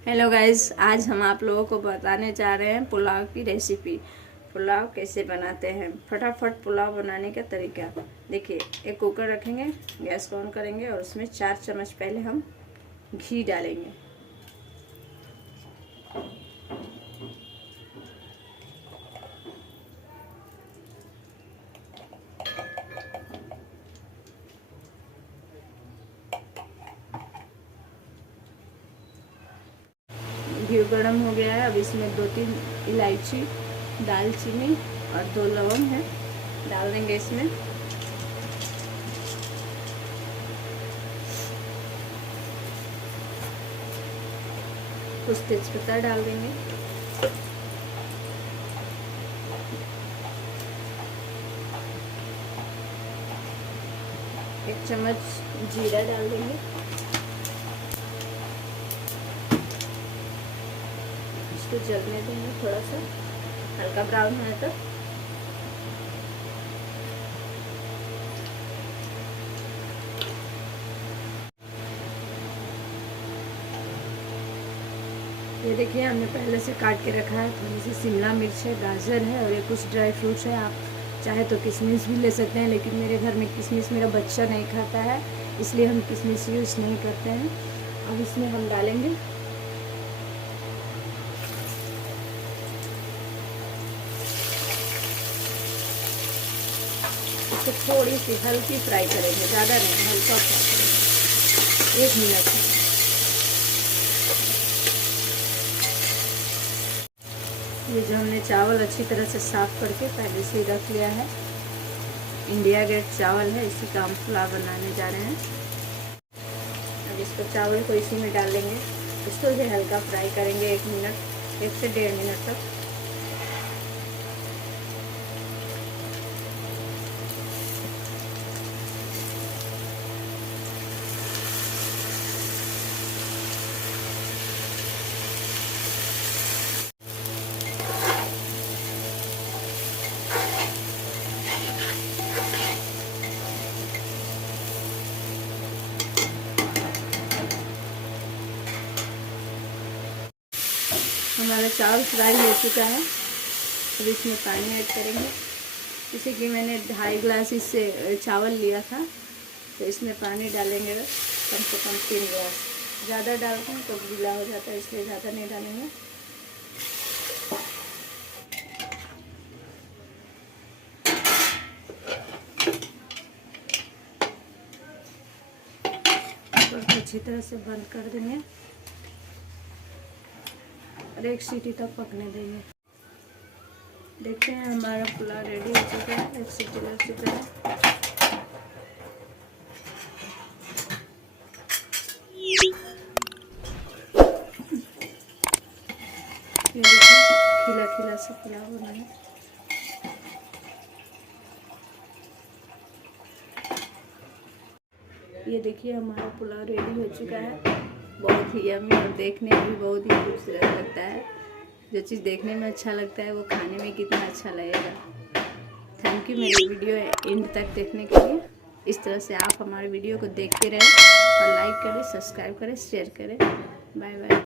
Hello guys, आज हम आप लोगों को बताने जा रहे हैं पुलाव की रेसिपी। पुलाव कैसे बनाते हैं, फटाफट पुलाव बनाने का तरीका। देखिए, एक कुकर रखेंगे, गैस को ऑन करेंगे और उसमें 4 चम्मच पहले हम घी डालेंगे। घी गर्म हो गया है। अब इसमें 2-3 इलायची, दालचीनी और 2 लौंग है, डाल देंगे इसमें। कुछ तेजपत्ता डाल देंगे। एक चम्मच जीरा डाल देंगे। इसको जलने देंगे, थोड़ा सा हल्का ब्राउन होने तक। ये देखिए, हमने पहले से काट के रखा है। थोड़ी सी शिमला मिर्च है, गाजर है और ये कुछ ड्राई फ्रूट्स है। आप चाहे तो किशमिश भी ले सकते हैं, लेकिन मेरे घर में किशमिश मेरा बच्चा नहीं खाता है, इसलिए हम किशमिश यूज़ नहीं करते हैं। अब इसमें हम डालेंगे इसको थोड़ी सी हल्की फ्राई करेंगे, ज़्यादा नहीं, हल्का फ्राई करेंगे 1 मिनट। ये जो हमने चावल अच्छी तरह से साफ करके पहले से रख लिया है, इंडिया गेट चावल है, इसी का हम पुलाव बनाने जा रहे हैं। अब इसको चावल को इसी में डाल देंगे। इसको भी हल्का फ्राई करेंगे 1 मिनट, 1 से 1.5 मिनट तक। हमारा चावल फ्राई हो चुका है। अब इसमें पानी ऐड करेंगे। जैसे कि मैंने 2.5 गिलास इससे चावल लिया था, तो इसमें पानी डालेंगे कम से कम 3 गिलास। ज़्यादा डालते हैं तो गीला हो जाता है, इसलिए ज़्यादा नहीं डालेंगे। और अच्छी तरह से बंद कर देंगे और 1 सीटी तक पकने देंगे। देखते हैं, हमारा पुलाव रेडी हो चुका है, 1 सीटी लग चुका है। ये देखिए, खिला खिला से पुलाव बना है। ये देखिए, हमारा पुलाव रेडी हो चुका है। बहुत ही यम्मी और देखने में भी बहुत ही खूबसूरत लगता है। जो चीज़ देखने में अच्छा लगता है वो खाने में कितना अच्छा लगेगा। थैंक यू मेरी वीडियो एंड तक देखने के लिए। इस तरह से आप हमारे वीडियो को देखते रहें और लाइक करें, सब्सक्राइब करें, शेयर करें। Bye bye.